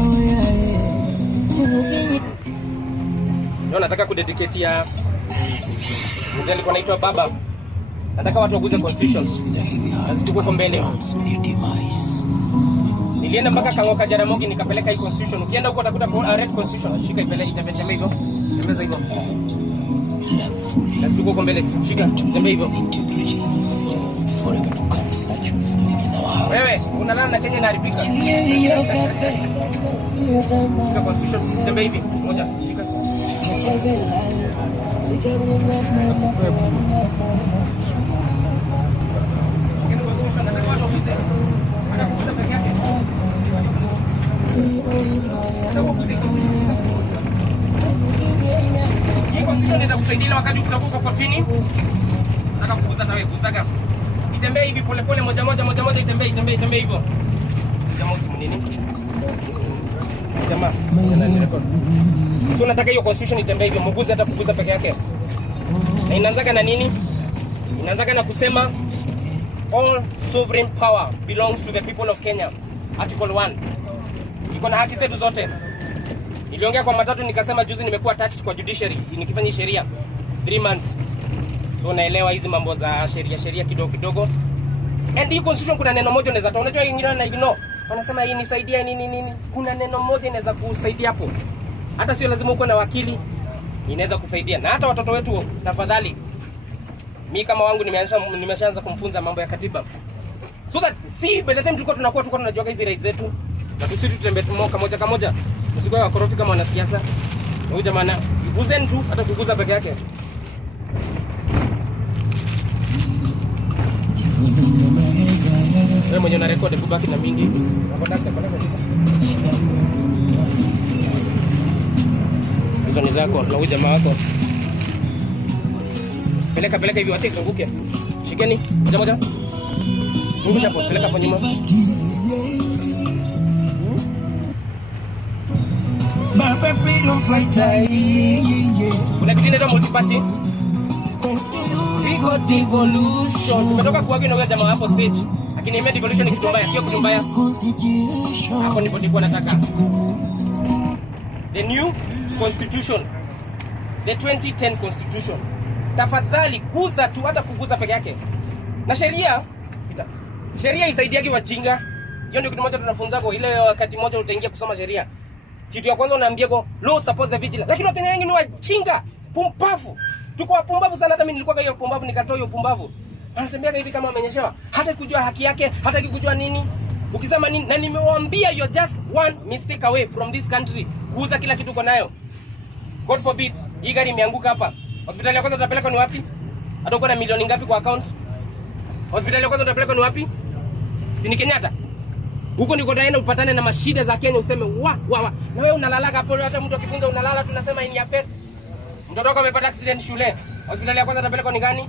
Baba. Leo nataka kudedicatea mzee alikuwa anaitwa Baba. Nataka watu waguze constitution. Nazituko kwa mbele. Nilienda mpaka Kangoka Jaramogi nikapeleka hii constitution. Ukienda huko utakuta red constitution. Shika ipeleke tembea hivyo. Tembeza hivyo. Nazituko kwa mbele. Shika tembea hivyo. Wewe unalala na Kenya inaharibika. Shika constitution tembea hivi. Moja shika. Kusaidia wakati utakuwa kotini. Nataka kukuza tawe kuzaga. Itembee hivi pole pole moja itembee hivyo. Jamaa usimu nini? Jamaa. So nataka hiyo constitution itembee hivyo, mguze hata kuguza peke yake. Na inaanzaga na nini? Inaanzaga na kusema all sovereign power belongs to the people of Kenya. Article 1. Iko na haki zetu zote. Niliongea kwa matatu nikasema juzi nimekuwa attached kwa judiciary nikifanya sheria 3 months. So naelewa hizi mambo za sheria kidogo. And hii constitution kuna neno moja unaweza toa. Unajua wengine wana ignore. Wanasema hii nisaidia nini. Kuna neno moja inaweza kusaidia hapo. Hata sio lazima uko na wakili. Inaweza kusaidia. Na hata watoto wetu tafadhali. Mimi kama wangu nimeshaanza kumfunza mambo ya katiba. So that by the time tulikuwa tunajua hizi rights zetu. Na tusiti tutembee kamoja. Usikuwa wakorofi kama wanasiasa. Huyu jamaa uguzeni tu hata kuguza peke yake. Wewe mwenye una record kubaki na mingi. Hizo ni zako na huyu jamaa wako. Peleka hivi wacha izunguke. Shikeni moja. Zungusha hapo, peleka hapo nyuma. Baba freedom fighter. Kuna kitu ndio multiparty. We got devolution. Tumetoka kuagi na jamaa hapo stage. Lakini ime devolution ni kitu mbaya, sio kitu mbaya. Hapo ndipo nilikuwa nataka. The new constitution. The 2010 constitution. Tafadhali guza tu hata kuguza peke yake. Na sheria isaidiagi wajinga. Hiyo ndio kitu moja tunafunza kwa ile wakati mmoja utaingia kusoma sheria. Kitu ya kwanza unaambia kwa law supports the vigilance. Lakini Wakenya wengi ni wajinga, pumbavu. Tuko wapumbavu sana, hata mimi nilikuwa hiyo pumbavu nikatoa hiyo pumbavu. Anatembea hivi kama amenyeshewa. Hata kujua haki yake, hata kujua nini. Ukisema nini na nimewaambia you're just one mistake away from this country. Kuuza kila kitu uko nayo. God forbid, hii gari imeanguka hapa. Hospitali ya kwanza tutapeleka ni wapi? Hata uko na milioni ngapi kwa account? Hospitali ya kwanza tutapeleka ni wapi? Si ni Kenyatta. Huko ndiko utaenda upatane na mashida za Kenya useme wa. Na wewe unalalaga hapo hata mtu akifunza unalala tunasema ini affect. Mtoto wako amepata accident shule. Hospitali ya kwanza utapeleka ni gani?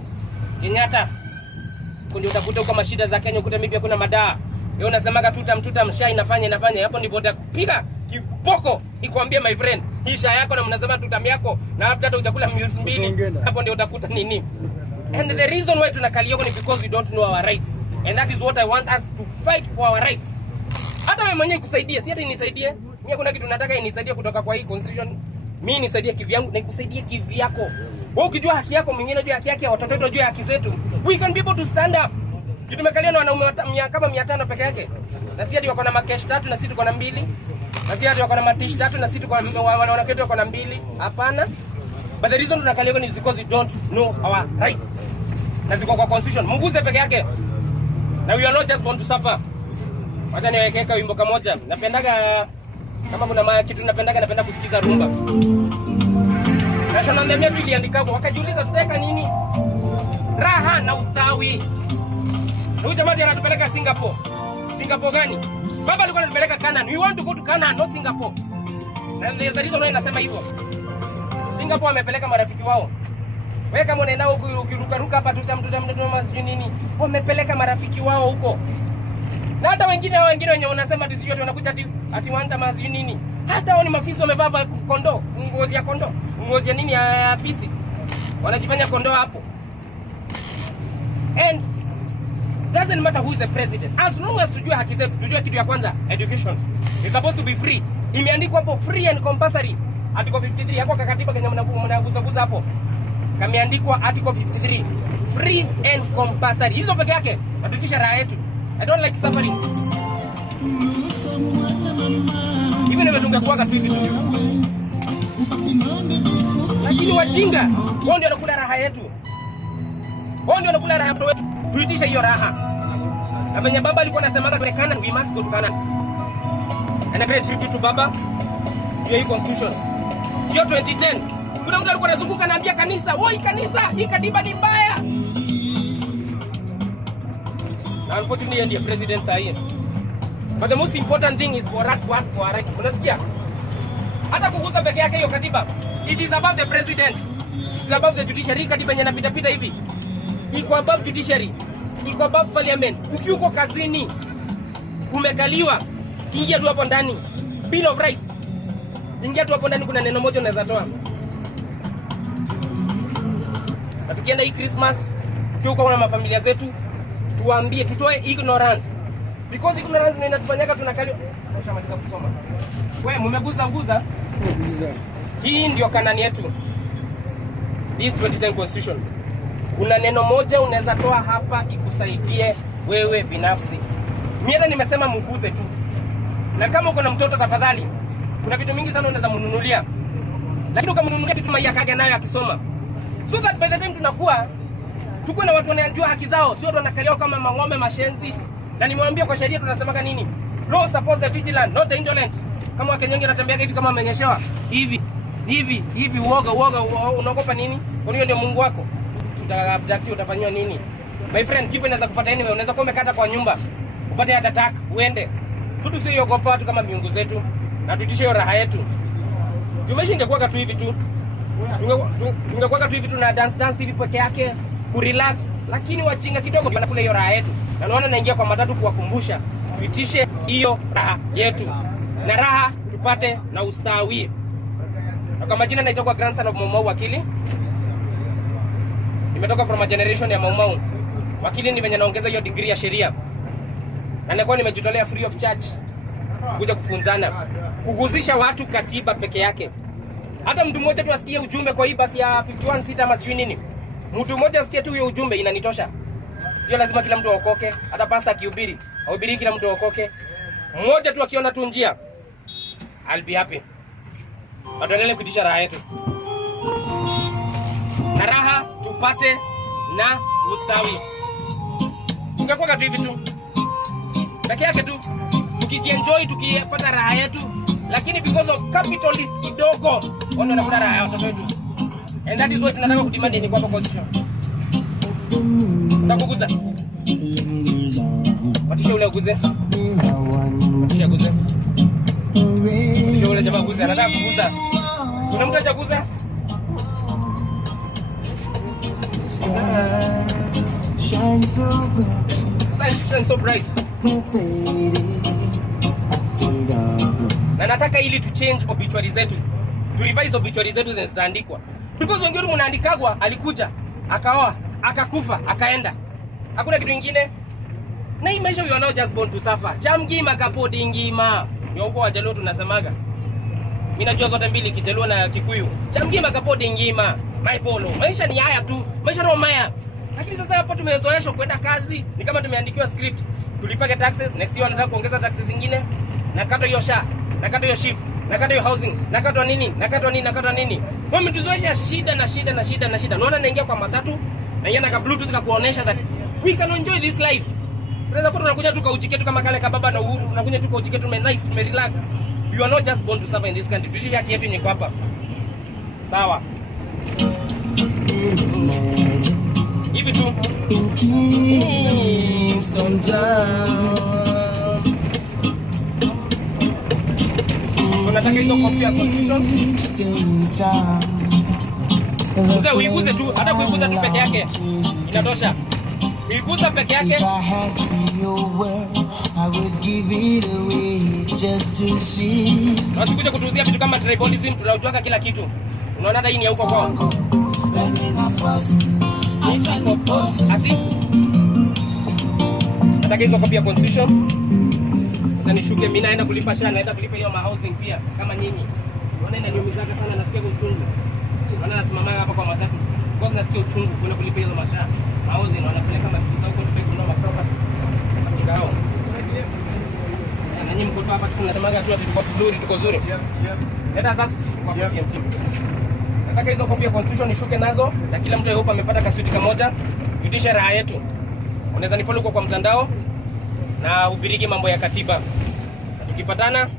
Kenyatta. Huko ndio utakuta huko mashida za Kenya ukuta maybe kuna madaa. Wewe unasemaga tutam sha inafanya. Hapo ndipo utapiga kiboko. Nikwambie my friend, hii sha yako na mnasema tutam yako na hata utakula meals 2. Hapo ndio utakuta nini? And the reason why tunakalia huko ni because we don't know our rights. And that is what I want us to fight for our rights. Hata wewe mwenyewe ikusaidie, si hata inisaidie. Mimi kuna kitu nataka inisaidie kutoka kwa hii constitution. Mimi nisaidie kivyangu na ikusaidie kivyako. Wewe ukijua haki yako, mwingine unajua haki yake, watoto wetu wajue haki zetu. We can be able to stand up. Tumekalia na wanaume kama 500 peke yake. Na si hadi wako na makesh 3 na sisi tuko na 2. Na si hadi wako na matish 3 na sisi tuko na wanawake wako na 2. Hapana. But the reason tunakalia ni because we don't know our rights. Na ziko kwa constitution. Munguze peke yake. Na we are not just born to suffer. Wacha niwekeka wimbo kamoja. Napendaga kama kuna kitu napenda kusikiza rumba. National anthem yetu iliandika wakajiuliza tutaweka nini? Raha na ustawi. Huyu jamaa anatupeleka Singapore. Singapore gani? Baba alikuwa anatupeleka Canaan. We want to go to Canaan, not Singapore. And there's a reason why nasema hivyo. Singapore amepeleka marafiki wao. Wewe kama unaenda huko ukiruka hapa tutamsijui nini. Wamepeleka marafiki wao huko. Na hata wengine wenye unasema ati sio wanakuja ati wanta mazi nini. Hata wao ni mafisi wamevaa kondoo, ngozi ya kondoo, ngozi ya nini ya afisi. Wanajifanya kondoo hapo. And doesn't matter who is the president. As long as tujue haki zetu, tujue kitu ya kwanza, education. It's supposed to be free. Imeandikwa hapo free and compulsory. Article 53 yako kakatiba Kenya mnaguza hapo. Kameandikwa Article 53 free and compulsory. Hizo peke yake natutisha raha yetu. I don't like suffering. Hivi nimetunga kuwaka tu hivi tu. Lakini wajinga wao ndio wanakula raha yetu. Wao ndio wanakula raha yetu. Tuitisha hiyo raha. Na venye baba alikuwa anasemaga tuonekana we must go to Canada. And a great tribute to baba. To hii constitution. Hiyo 2010. Kuna mtu alikuwa anazunguka anaambia kanisa, "Woi kanisa, hii katiba ni mbaya." Unfortunately, the president said. But the most important thing is for us to ask for our rights. Unasikia? Hata kuguza peke yake hiyo katiba. It is above the president. It is above the judiciary. Katiba yenye inapita hivi. Iko above judiciary. Iko above parliament. Ukiuko kazini, umekaliwa, ingia tu hapo ndani. Bill of Rights. Ingia tu hapo ndani, kuna neno moja unaweza toa. Na tukienda hii Christmas, tukiuko na mafamilia zetu, tuwaambie tutoe ignorance. Because ignorance ndio inatufanyaka tunakaliwa. Ushamaliza kusoma. Wewe mmeguza. Hii ndio kanani yetu. This 2010 constitution. Kuna neno moja unaweza toa hapa ikusaidie wewe binafsi. Mimi hata nimesema mguze tu. Na kama uko na mtoto tafadhali, kuna vitu mingi sana unaweza mnunulia. Lakini ukamnunulia kitu maya kage nayo akisoma. So that by the time tunakuwa tuko na watu wanajua haki zao, sio watu wanakaliwa kama mang'ombe mashenzi. Na nimwambia kwa sheria tunasemaga nini? Law supports the vigilant, not the indolent. Kama Wakenya wengi wanatembea hivi kama amenyeshewa. Hivi uoga unaogopa nini? Kwa hiyo ndio Mungu wako. Tutakabdaki utafanywa nini? My friend, kifo inaweza kupata anyway. Unaweza kuwa umekata kwa nyumba. Upate hata attack, uende. Tusiogopa watu kama miungu zetu. Na tuitishe hiyo raha yetu. Tumesha ingekuwa tu hivi tu. Tungekuwa tu hivi tu na dance hivi peke yake, kurelax. Lakini wajinga kidogo ndio wanakula hiyo raha yetu. Na naona naingia kwa matatu kuwakumbusha. Tuitishe hiyo raha yetu. Na raha tupate na ustawi. Kwa majina naitwa grandson of Maumau Wakili. Nimetoka from a generation ya Maumau. Wakili ni venye naongeza hiyo degree ya sheria. Na nilikuwa nimejitolea free of charge kuja kufunzana, kuguzisha watu katiba peke yake. Hata mtu mmoja tu asikie ujumbe kwa hii basi ya 51 sita ama sijui nini. Mtu mmoja asikie tu hiyo ujumbe inanitosha. Sio lazima kila mtu aokoke, hata pastor akihubiri, ahubiri kila mtu aokoke. Mmoja tu akiona tu njia, I'll be happy. Tuendelee kuitisha raha yetu. Na raha tupate na ustawi. Tungekuwa tu hivi tu. Peke yake tu. Tukijienjoy tukipata raha yetu. Lakini because of capitalist kidogo, watu wanakula raha ya watoto wetu. And that is what tunataka kudemand ni kwa constitution. Utakuguza. Watisha ule uguze. Watisha uguze. Watisha ule jamaa uguze. Anataka kuguza. Kuna mtu hajaguza? Shine so bright. Na nataka ili tu change obituary zetu. To revise obituary zetu zinaandikwa. Because wengine mnaandikagwa alikuja, akaoa, akakufa, akaenda. Hakuna kitu kingine. Na hii maisha we are not just born to suffer. Chamgima kapodi ngima. Ndio huko Wajaluo tunasemaga. Mimi najua zote mbili, Kijaluo na Kikuyu. Chamgima kapodi ngima. Maipolo. Maisha ni haya tu. Maisha ndio maya. Lakini sasa hapo tumezoeshwa kwenda kazi, ni kama tumeandikiwa script. Tulipake taxes, next year wanataka kuongeza taxes zingine. Nakata hiyo SHA, nakata hiyo shift, nakata hiyo housing, nakata nini. Wewe mtuzoesha shida. Naona naingia kwa matatu, naingia na bluetooth ka kuonesha that we can enjoy this life. Tunaweza kuwa tunakuja tu kaujike tu kama kale kababa na Uhuru, tunakuja tu kaujike tu nice, relax. You are not just born to suffer in this country. Tuishi haki yetu yenye kwa hapa. Sawa. Hivi tu. Tunataka hizo copy ya constitution. Sasa uiguze tu, hata kuiguza tu peke yake inatosha. Uiguza peke yake. Wasikuja kutuzia vitu kama tribalism, tunajua kila kitu. Unaona hata hii ni huko kwao. Ati nataka hizo copy ya constitution. Sasa nishuke mimi naenda kulipa SHA, naenda kulipa hiyo housing pia kama nyinyi. Unaona inaniumizaga sana, nasikia uchungu. Unaona nasimama hapa kwa matatu. Kwa sababu nasikia uchungu kuna kulipa hizo SHA. Housing wanapeleka mapesa huko tupe kununua properties. Katika hao. Na nyinyi mko hapa tunasemaga tu tuko vizuri, tuko zuri. Nenda sasa kwa KMT. Nataka hizo copy ya constitution nishuke nazo na kila mtu yupo amepata kaswiti kamoja. Tutisha raha yetu. Unaweza nifollow kwa mtandao na ubiriki mambo ya katiba. Na tukipatana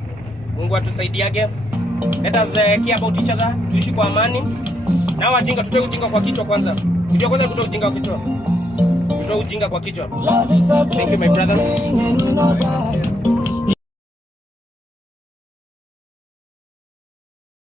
Mungu atusaidiage. Let us care about each other. Tuishi kwa amani. Na wajinga tutoe ujinga kwa kichwa kwanza. Kitu kwanza tutoe ujinga kwa kichwa. Tutoe ujinga kwa kichwa. Thank you my brother.